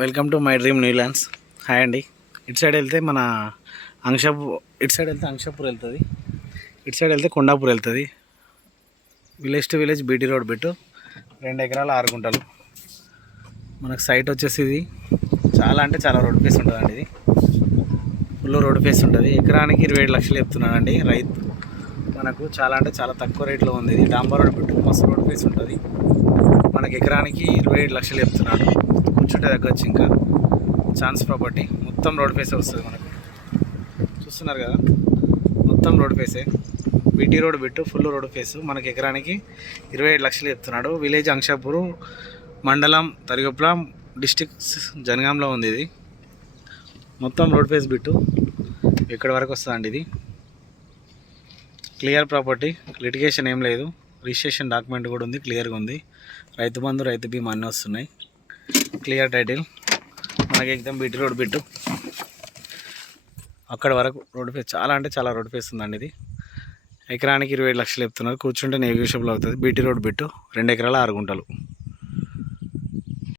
Welcome to my dream Newlands. Hi అండి. ఇటు side వెళ్తే మన అంక్షపూర్ వెళ్తుంది. ఇటు సైడ్ వెళ్తే కొండాపూర్ వెళ్తుంది. Village to village BT road బిట్టు 2 ఎకరాల 6 గుంటలు. మనకు సైట్ వచ్చేసి ఇది చాలా అంటే చాలా రోడ్ ఫేస్ ఉంటుందండి. ఇది ఫుల్ రోడ్ ఫేస్ ఉంటుంది. ఎకరానికి 27 లక్షలు చెప్తున్నాడండి రైతు. మనకు చాలా అంటే చాలా తక్కువ రేట్లో ఉంది. ఇది డాంబర్ రోడ్ బిట్టు, మస్తు రోడ్ ఫేస్ ఉంటుంది. మనకి ఎకరానికి 27 లక్షలు చెప్తున్నాడు. కూర్చుంటే తగ్గొచ్చు. ఇంకా ఛాన్స్ ప్రాపర్టీ మొత్తం రోడ్ ఫేసే వస్తుంది. మనకు చూస్తున్నారు కదా, మొత్తం రోడ్ ఫేసే. BT road bit full road face. మనకి ఎకరానికి 27 లక్షలు చెప్తున్నాడు. విలేజ్ అంక్షాపూర్, మండలం తరిగొప్ల, డిస్టిక్ జనగాంలో ఉంది. ఇది మొత్తం రోడ్ ఫేస్ బిట్టు. ఎక్కడి వరకు వస్తుందండి. ఇది క్లియర్ ప్రాపర్టీ, లిటిగేషన్ ఏం లేదు. రిజిస్ట్రేషన్ డాక్యుమెంట్ కూడా ఉంది, క్లియర్గా ఉంది. రైతు బంధు, రైతు బీమా అన్నీ వస్తున్నాయి. Clear title. మనకి ఎగ్జామ్ బీటీ రోడ్ బిట్టు అక్కడ వరకు రోడ్ ఫేస్ చాలా అంటే చాలా రోడ్ ఫేస్ ఉందండి. ఇది ఎకరానికి 27 లక్షలు చెప్తున్నారు. కూర్చుంటే నెగోషియబుల్ అవుతుంది. బీటీ రోడ్ బిట్టు 2 ఎకరాల 6 గుంటలు.